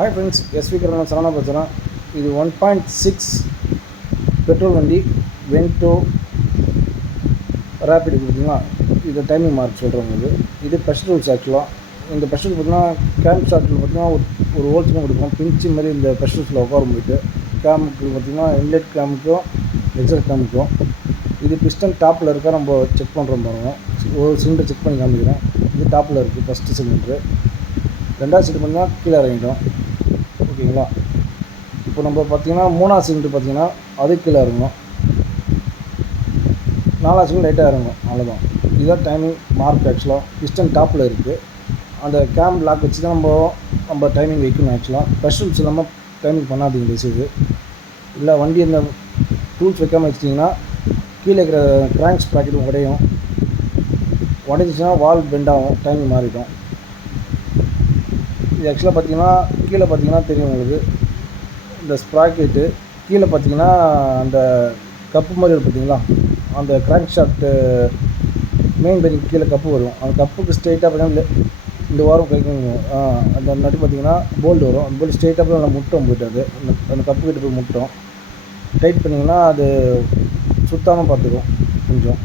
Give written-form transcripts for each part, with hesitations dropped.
Hi friends, SV கரణ Saravana பேசுகிறேன். இது 1.6 petrol வண்டி வென்டோ ரேபிட் பார்த்தீங்கன்னா இது டைமிங் மார்க் சொல்கிறவங்க. இது ப்ரெஷர் ரூல்ஸ். ஆக்சுவலாக இந்த ப்ரெஷர் பார்த்தீங்கன்னா கேம் ஷாட்டில் பார்த்தீங்கன்னா ஒரு ஹோல்ஸ்லாம் கொடுப்போம். பிஞ்சு மாதிரி இந்த ப்ரெஷர் ரூல்ஸில் உட்காரும் போயிட்டு கேமுக்கு பார்த்தீங்கன்னா இன்லெட் கேமுக்கும் எக்ஸாஸ்ட் கேமுக்கும் இது பிஸ்டன் டாப்பில் இருக்கா நம்ம செக் பண்ணுறோம் பாருங்கள். ஒரு சிலிண்டர் செக் பண்ணி காமிக்கிறேன். இது டாப்பில் இருக்குது ஃபஸ்ட்டு சிலிண்டரு. ரெண்டாவது சிலிண்டர் பார்த்தீங்கன்னா கீழே இறங்கிட்டோம். ஓகேங்களா? இப்போ நம்ம பார்த்தீங்கன்னா மூணாவது சிலிண்டர் பார்த்தீங்கன்னா அது கீழே இறங்கும். நாலாவது சிலிண்டர் லைட்டாக இறங்கும். அவ்வளோதான். இதுதான் டைமிங் மார்க். ஆக்சுவலாக பிஸ்டன் டாப்பில் இருக்குது. அந்த கேம் லாக் வச்சு தான் நம்ம டைமிங் வைக்கணும். ஆக்சுவலாக ப்ரெஷர் ரூல்ஸ் இல்லாமல் டைமிங் பண்ணாதீங்க இது. இல்லை வண்டி இந்த டூல்ஸ் வைக்காமல் வச்சிட்டிங்கன்னா கீழே இருக்கிற கிராங்க் ஸ்ப்ராக்கெட் உடையும். உடைஞ்சிச்சின்னா வால் பெண்ட் ஆகும், டைமிங் மாறிடும். இது ஆக்சுவலாக பார்த்தீங்கன்னா கீழே பார்த்தீங்கன்னா தெரியும் உங்களுக்கு. இந்த ஸ்ப்ராக்கெட்டு கீழே பார்த்தீங்கன்னா அந்த கப்பு மாதிரி இருக்கும் பார்த்தீங்களா, அந்த கிராங்க் ஷாஃப்ட்டு மெயின் பெரிங் கீழே கப்பு வரும். அந்த கப்புக்கு ஸ்ட்ரெயிட்டாக பார்த்தீங்கன்னா இந்த வாரம் கைக்குங்க அந்த நட்டு பார்த்தீங்கன்னா போல்டு வரும். அந்த போல்டு ஸ்ட்ரெயிட்டாக போய் நல்லா முட்டும் போய்ட்டு அது அந்த கப்பு கிட்ட போய் முட்டும். டைட் பண்ணிங்கன்னா அது சுத்தாமல் பார்த்துக்கும் கொஞ்சம்.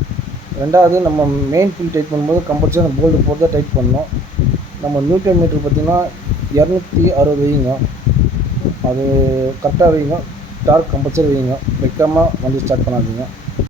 ரெண்டாவது நம்ம மெயின் பின் டைட் பண்ணும்போது கம்பல்சரி அந்த போல்டு போட்டு தான் டைட் பண்ணணும். நம்ம நியூட்டன் மீட்டர் பார்த்திங்கன்னா 260 வைங்க. அது கரெக்டாக வைங்க. டார்க் கம்பல்சரி வைங்க. வைக்காமல் வண்டி ஸ்டார்ட் பண்ணாதீங்க.